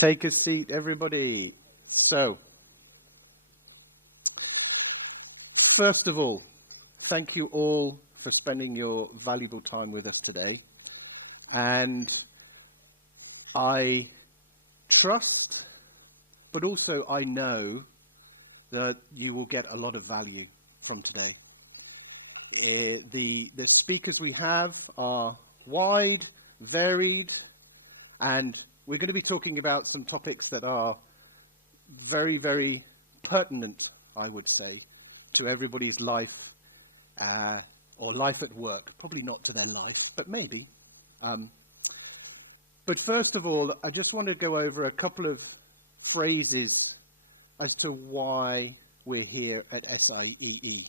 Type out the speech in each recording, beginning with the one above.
Take a seat, everybody. So, first of all, thank you all for spending your valuable time with us today. And I trust, but also I know that you will get a lot of value from today. The speakers we have are wide, varied, and we're going to be talking about some topics that are very, very pertinent, I would say, to everybody's life or life at work. Probably not to their life, but maybe. But first of all, I just want to go over a couple of phrases as to why we're here at SIEE,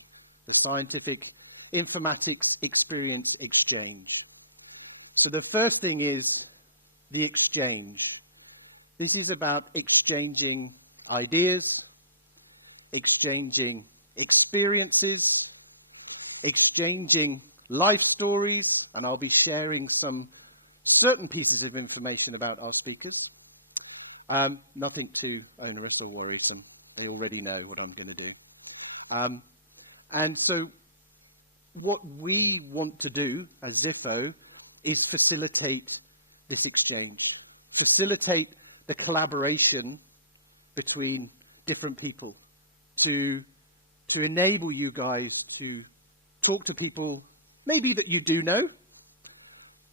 the Scientific Informatics Experience Exchange. So the first thing is the exchange. This is about exchanging ideas, exchanging experiences, exchanging life stories, and I'll be sharing some certain pieces of information about our speakers. Nothing too onerous or worrisome. They already know what I'm going to do. And so what we want to do as Zifo is facilitate this exchange, facilitate the collaboration between different people to enable you guys to talk to people maybe that you do know,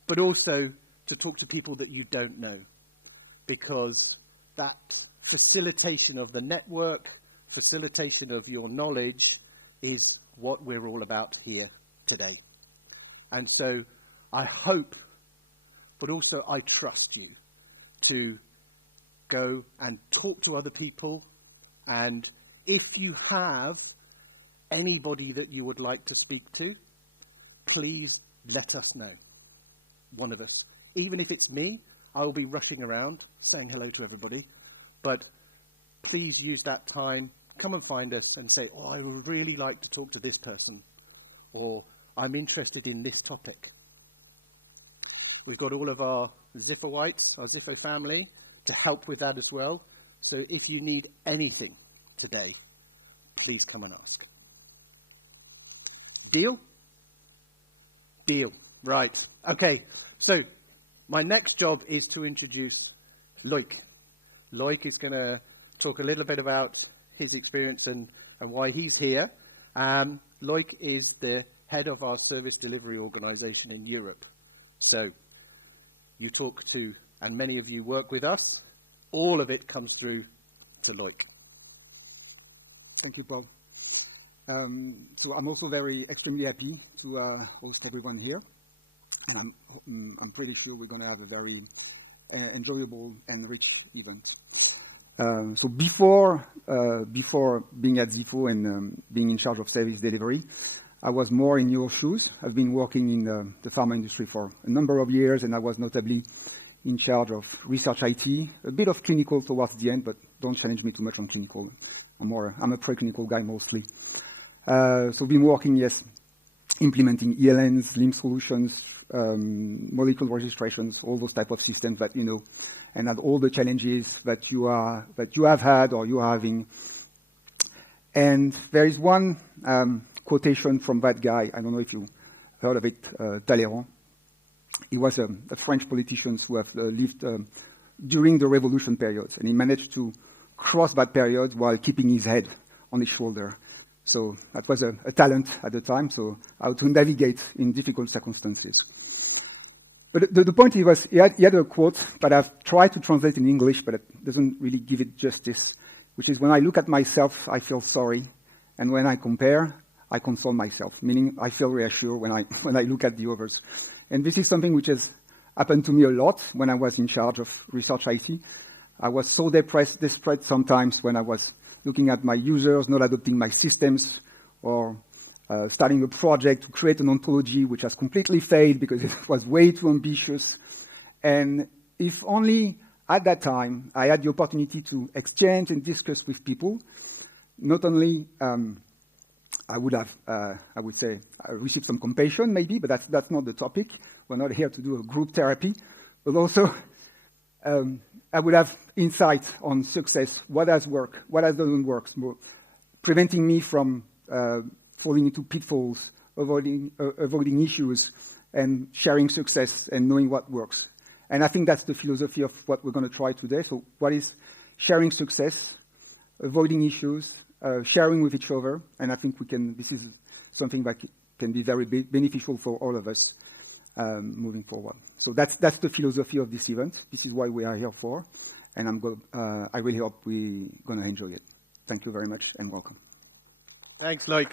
but also to talk to people that you don't know, because that facilitation of the network, facilitation of your knowledge is what we're all about here today. And so I hope, but also I trust you to go and talk to other people. And if you have anybody that you would like to speak to, please let us know. One of us. Even if it's me, I will be rushing around saying hello to everybody. But please use that time. Come and find us and say, oh, I would really like to talk to this person. Or I'm interested in this topic. We've got all of our Zifoites, our Zifo family, to help with that as well. So if you need anything today, please come and ask. Deal? Deal. Right. Okay. So my next job is to introduce Loïc. Loïc is going to talk a little bit about his experience and why he's here. Loïc is the head of our service delivery organization in Europe. So you talk to, and many of you work with us, all of it comes through to Loïc. Thank you, Paul. So I'm also extremely happy to host everyone here. And I'm pretty sure we're going to have a very enjoyable and rich event. So before being at Zifo and being in charge of service delivery, I was more in your shoes. I've been working in the pharma industry for a number of years, and I was notably in charge of research IT, a bit of clinical towards the end, but don't challenge me too much on clinical. I'm a preclinical guy mostly. So been working, implementing ELNs, LIMS solutions, molecule registrations, all those type of systems that you know, and had all the challenges that you have had or you are having. And there is one quotation from that guy. I don't know if you heard of it, Talleyrand. He was a French politician who have lived during the revolution period, and he managed to cross that period while keeping his head on his shoulder. So that was a talent at the time, so how to navigate in difficult circumstances. But the point he had a quote that I've tried to translate in English, but it doesn't really give it justice, which is, when I look at myself, I feel sorry, and when I compare, I console myself, meaning I feel reassured when I look at the others. And this is something which has happened to me a lot when I was in charge of research IT. I was so desperate sometimes when I was looking at my users, not adopting my systems, or starting a project to create an ontology which has completely failed because it was way too ambitious. And if only at that time I had the opportunity to exchange and discuss with people, not only I would have, I would say, received some compassion maybe, but that's not the topic. We're not here to do a group therapy, but also I will have insight on success, what has worked, what has doesn't work, preventing me from falling into pitfalls, avoiding issues, and sharing success and knowing what works. And I think that's the philosophy of what we're going to try today. So what is sharing success, avoiding issues, sharing with each other, and I think this is something that can be very beneficial for all of us moving forward. So that's the philosophy of this event. This is why we are here for, and I really hope we're going to enjoy it. Thank you very much, and welcome. Thanks, Loïc.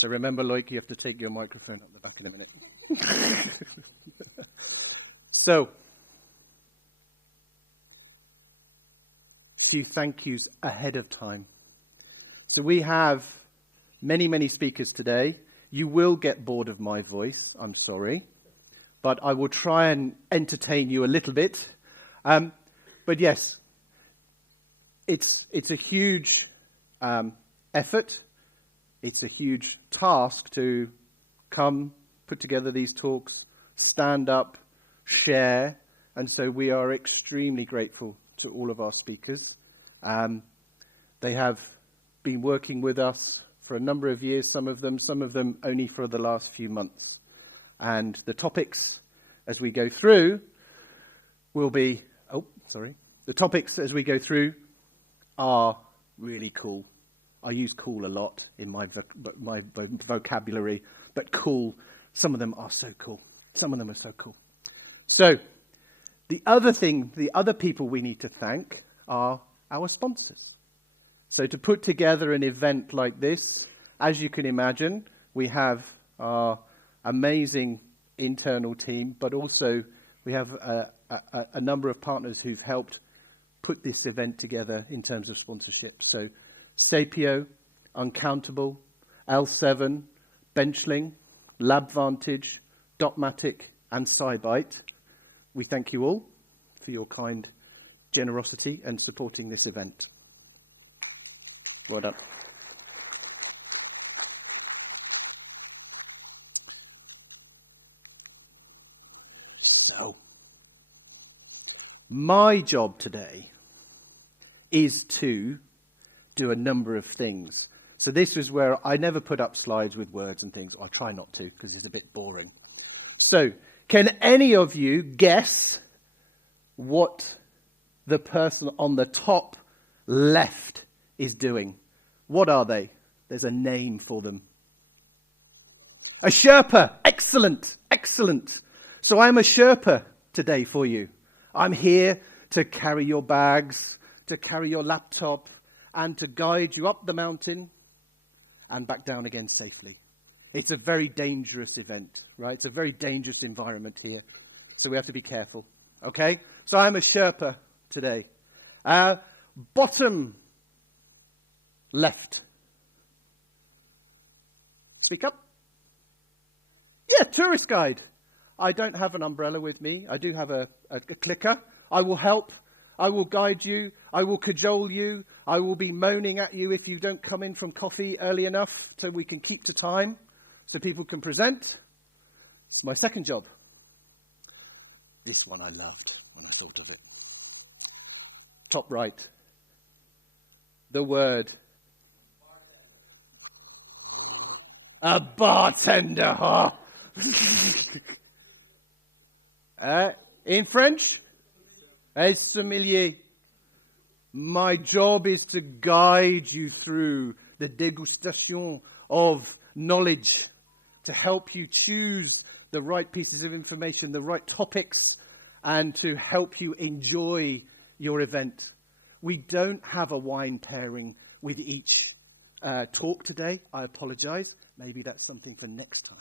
So remember, Loïc, you have to take your microphone up the back in a minute. So, a few thank yous ahead of time. So we have many, many speakers today. You will get bored of my voice, I'm sorry. But I will try and entertain you a little bit. But yes, it's a huge effort. It's a huge task to come, put together these talks, stand up, share. And so we are extremely grateful to all of our speakers. They have been working with us for a number of years, some of them only for the last few months. And the topics as we go through will be, the topics as we go through are really cool. I use cool a lot in my vocabulary, but cool, some of them are so cool. Some of them are so cool. So, the other people we need to thank are our sponsors. So to put together an event like this, as you can imagine, we have our amazing internal team, but also we have a number of partners who've helped put this event together in terms of sponsorship. So Sapio, Uncountable, L7, Benchling, LabVantage, Dotmatic, and SciBite. We thank you all for your kind generosity and supporting this event. Well done. So, my job today is to do a number of things. So this is where I never put up slides with words and things. Or I try not to because it's a bit boring. So, can any of you guess what the person on the top left is doing? What are they? There's a name for them. A Sherpa. Excellent. Excellent. So I'm a Sherpa today for you. I'm here to carry your bags, to carry your laptop, and to guide you up the mountain and back down again safely. It's a very dangerous event, right? It's a very dangerous environment here. So we have to be careful. Okay? So I'm a Sherpa today. Bottom left. Speak up. Yeah, tourist guide. I don't have an umbrella with me. I do have a clicker. I will help. I will guide you. I will cajole you. I will be moaning at you if you don't come in from coffee early enough so we can keep to time, so people can present. It's my second job. This one I loved when I thought of it. Top right. The word. A bartender, huh? In French, a sommelier. My job is to guide you through the degustation of knowledge, to help you choose the right pieces of information, the right topics, and to help you enjoy your event. We don't have a wine pairing with each talk today. I apologize. Maybe that's something for next time.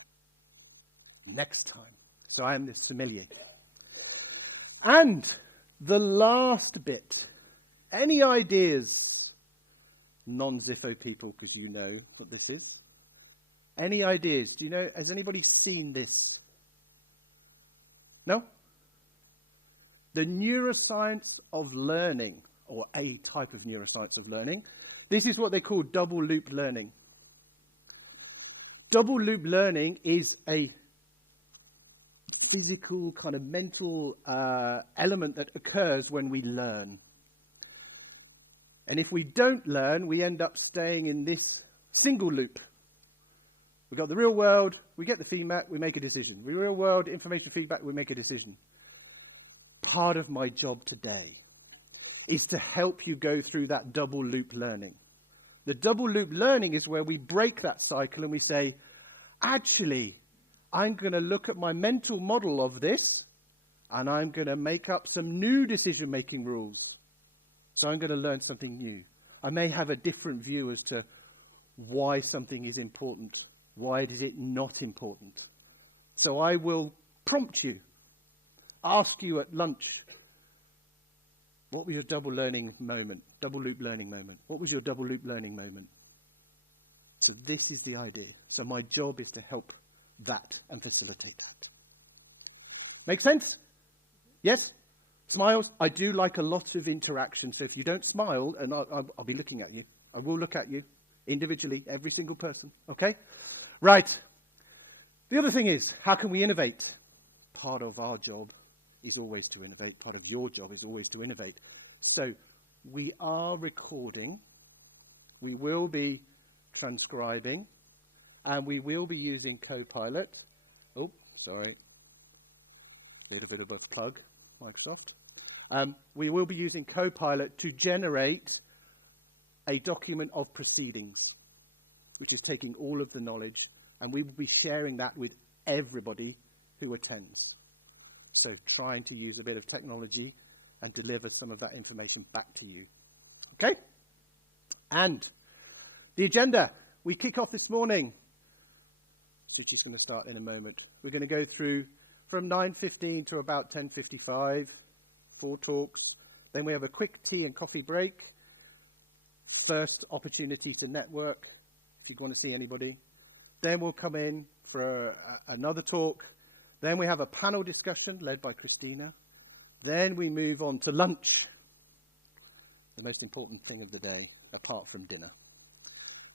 Next time. So I am the sommelier. And the last bit. Any ideas, non-Zifo people, because you know what this is? Any ideas? Do you know, has anybody seen this? No? The neuroscience of learning, or a type of neuroscience of learning. This is what they call double loop learning. Double loop learning is a physical, kind of mental element that occurs when we learn. And if we don't learn, we end up staying in this single loop. We've got the real world, we get the feedback, we make a decision. The real world, information feedback, we make a decision. Part of my job today is to help you go through that double loop learning. The double loop learning is where we break that cycle and we say, actually, I'm going to look at my mental model of this and I'm going to make up some new decision-making rules. So I'm going to learn something new. I may have a different view as to why something is important. Why is it not important? So I will prompt you, ask you at lunch, what was your double learning moment? Double loop learning moment. What was your double loop learning moment? So this is the idea. So my job is to help that and facilitate that. Make sense? Yes? Smiles? I do like a lot of interaction. So if you don't smile, and I'll be looking at you. I will look at you individually, every single person. Okay? Right. The other thing is, how can we innovate? Part of our job is always to innovate. Part of your job is always to innovate. So we are recording. We will be transcribing. And we will be using Copilot. Oh, sorry. Little bit of a plug, Microsoft. We will be using Copilot to generate a document of proceedings, which is taking all of the knowledge, and we will be sharing that with everybody who attends. So trying to use a bit of technology and deliver some of that information back to you. Okay? And the agenda. We kick off this morning. Suchi's going to start in a moment. We're going to go through from 9:15 to about 10:55, 4 talks. Then we have a quick tea and coffee break. First opportunity to network, if you want to see anybody. Then we'll come in for another talk. Then we have a panel discussion led by Christina. Then we move on to lunch, the most important thing of the day, apart from dinner.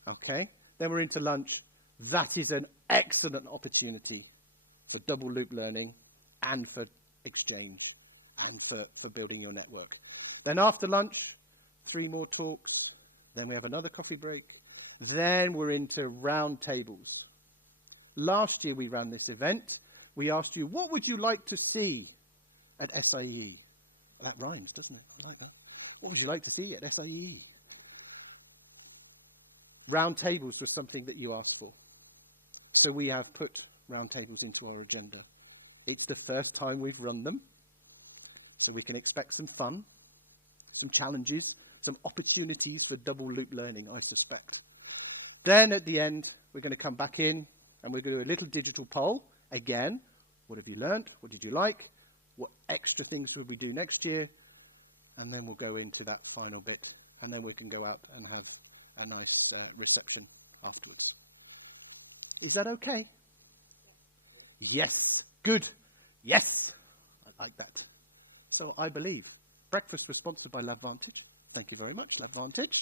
Okay? Then we're into lunch. That is an excellent opportunity for double loop learning and for exchange and for building your network. Then after lunch, 3 more talks. Then we have another coffee break. Then we're into round tables. Last year we ran this event. We asked you, what would you like to see at SIE? That rhymes, doesn't it? I like that. What would you like to see at SIE? Round tables was something that you asked for. So we have put round tables into our agenda. It's the first time we've run them. So we can expect some fun, some challenges, some opportunities for double loop learning, I suspect. Then at the end, we're going to come back in and we're going to do a little digital poll. Again, what have you learned? What did you like? What extra things will we do next year? And then we'll go into that final bit. And then we can go out and have a nice reception afterwards. Is that okay? Yes. Good. Yes. I like that. So I believe. Breakfast was sponsored by LabVantage. Thank you very much, LabVantage.